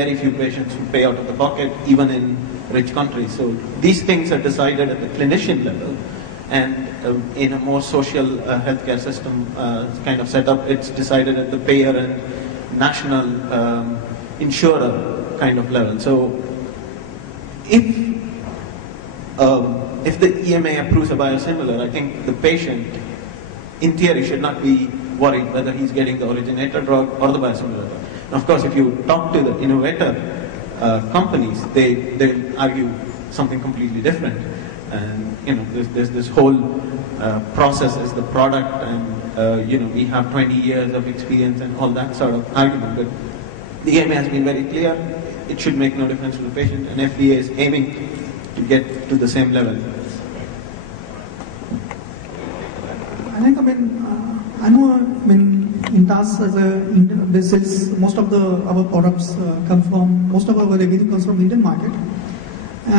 very few patients who pay out of the pocket, even in rich countries. So these things are decided at the clinician level, and in a more social healthcare system kind of setup, it's decided at the payer and national insurer kind of level. So if the EMA approves a biosimilar, I think the patient, in theory, should not be worried whether he's getting the originator drug or the biosimilar drug. Of course, if you talk to the innovator companies, they'll argue something completely different. And there's this whole process as the product, and we have 20 years of experience and all that sort of argument. But the EMA has been very clear; it should make no difference to the patient, and FDA is aiming to get to the same level. I know in TAS as a basis, most of our products most of our revenue comes from Indian market,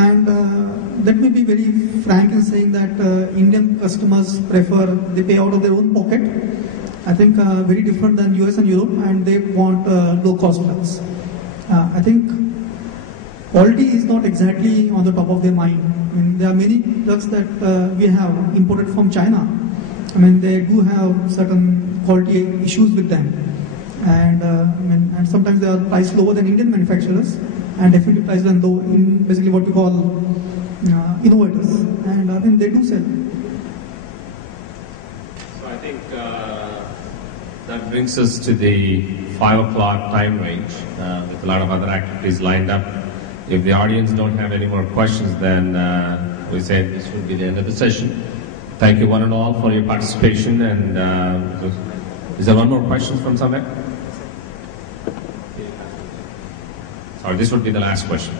and let me be very frank in saying that Indian customers they pay out of their own pocket. I think very different than US and Europe, and they want low cost drugs. I think quality is not exactly on the top of their mind. There are many drugs that we have imported from China. They do have certain quality issues with them, and sometimes they are priced lower than Indian manufacturers, and definitely priced low in basically what we call innovators, and I think they do sell. So I think that brings us to the 5 o'clock time range with a lot of other activities lined up. If the audience don't have any more questions, then we said this will be the end of the session. Thank you one and all for your participation. And is there one more question from somewhere? Sorry, this would be the last question.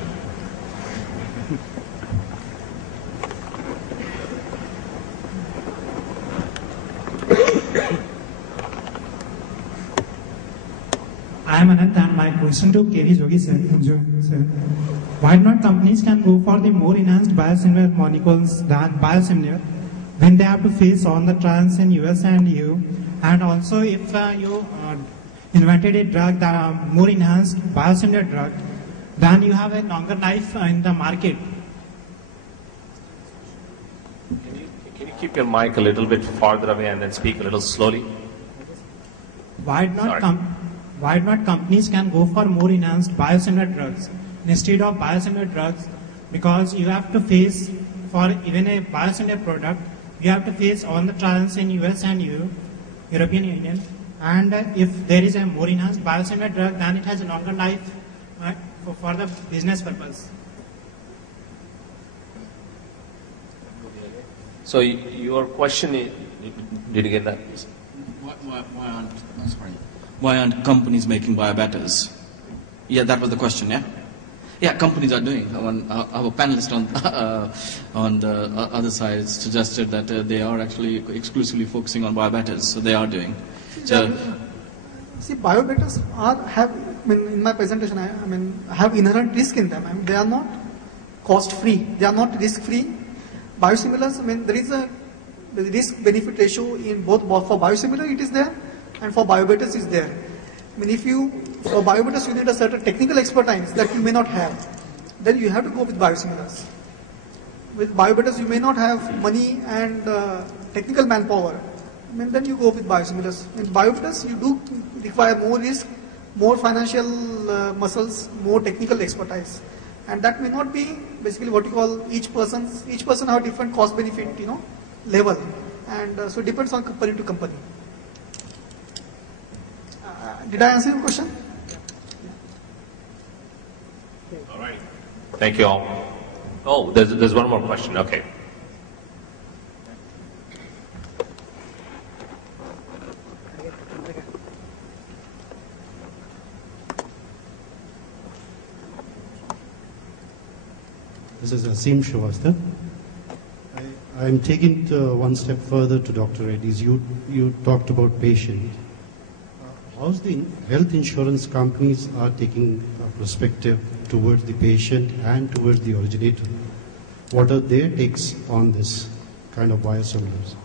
I am Anant, and my question to KV Jogi sir. Why not companies can go for the more enhanced biosimilar molecules than biosimilar when they have to face on the trials in US and EU? And also, if you invented a drug that more enhanced biosimilar drug, then you have a longer life in the market. Can you keep your mic a little bit farther away and then speak a little slowly? Why not companies can go for more enhanced biosimilar drugs instead of biosimilar drugs? Because you have to face, for even a biosimilar product, you have to face all the trials in US and EU, European Union. And if there is a more enhanced biosimilar drug, then it has a longer life for the business purpose. So your question is, did you get that? Why aren't companies making biobetters? Yeah, that was the question, yeah? Yeah, companies are doing. Our panelist on the other side suggested that they are actually exclusively focusing on biobetters, so they are doing. See, biobetters have, in my presentation, have inherent risk in them. They are not cost-free. They are not risk-free. Biosimilars, there is a risk-benefit ratio in both. For biosimilar, it is there, and for biobetters, is there. For biobetters, you need a certain technical expertise that you may not have. Then you have to go with biosimilars. With biobetters, you may not have money and technical manpower. Then you go with biosimilars. In biobetters, you do require more risk, more financial muscles, more technical expertise. And that may not be basically what you call each person have different cost benefit, level. And so it depends on company to company. Did I answer your question? All right. Thank you all. Oh, there's one more question. Okay. This is Asim Shrivastava. I'm taking it one step further to Dr. Reddy's. You talked about patient. How's the health insurance companies are taking a perspective towards the patient and towards the originator? What are their takes on this kind of biosimilars?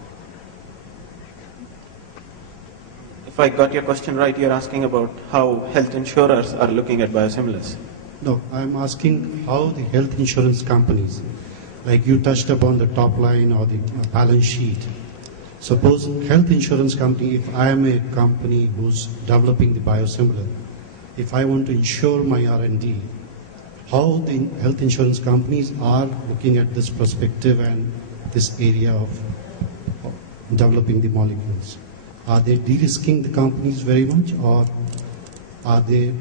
if I got your question right, you're asking about how health insurers are looking at biosimilars. No, I'm asking how the health insurance companies, like you touched upon the top line or the balance sheet. Suppose health insurance company, if I am a company who's developing the biosimilar, if I want to insure my R&D, how the health insurance companies are looking at this perspective and this area of developing the molecules. Are they de-risking the companies very much, or are they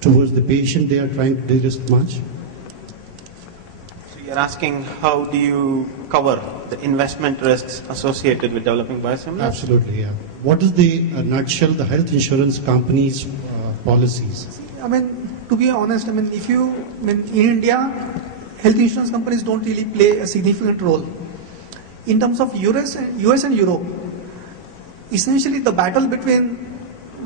towards the patient they are trying to de-risk much? So you're asking how do you cover the investment risks associated with developing biosimilars? Absolutely, yeah. What is the nutshell, the health insurance companies' policies? I mean, to be honest, I mean, in India, health insurance companies don't really play a significant role. In terms of US and Europe, essentially the battle between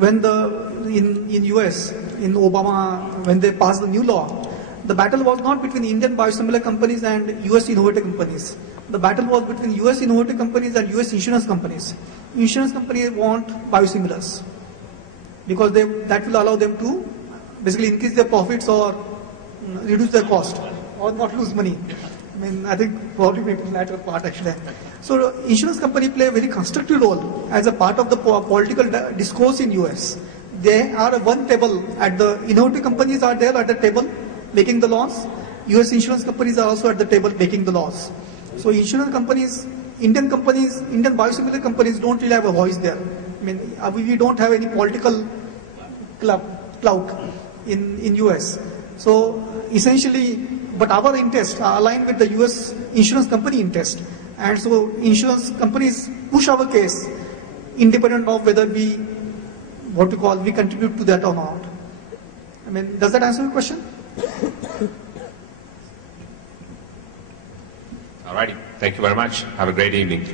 in US, in Obama, when they passed the new law, the battle was not between Indian biosimilar companies and US innovative companies. The battle was between US innovative companies and US insurance companies. Insurance companies want biosimilars because that will allow them to basically increase their profits or reduce their cost or not lose money. I mean, I think probably maybe the latter part actually. So insurance company play a very constructive role as a part of the political discourse in US. They are one table at the innovative companies are there at the table making the laws. US insurance companies are also at the table making the laws. So insurance companies, Indian biosimilar companies don't really have a voice there. I mean, we don't have any political clout in US. So essentially, but our interests are aligned with the US insurance company interest. And so insurance companies push our case independent of whether we contribute to that or not. I mean, does that answer your question? All righty. Thank you very much. Have a great evening.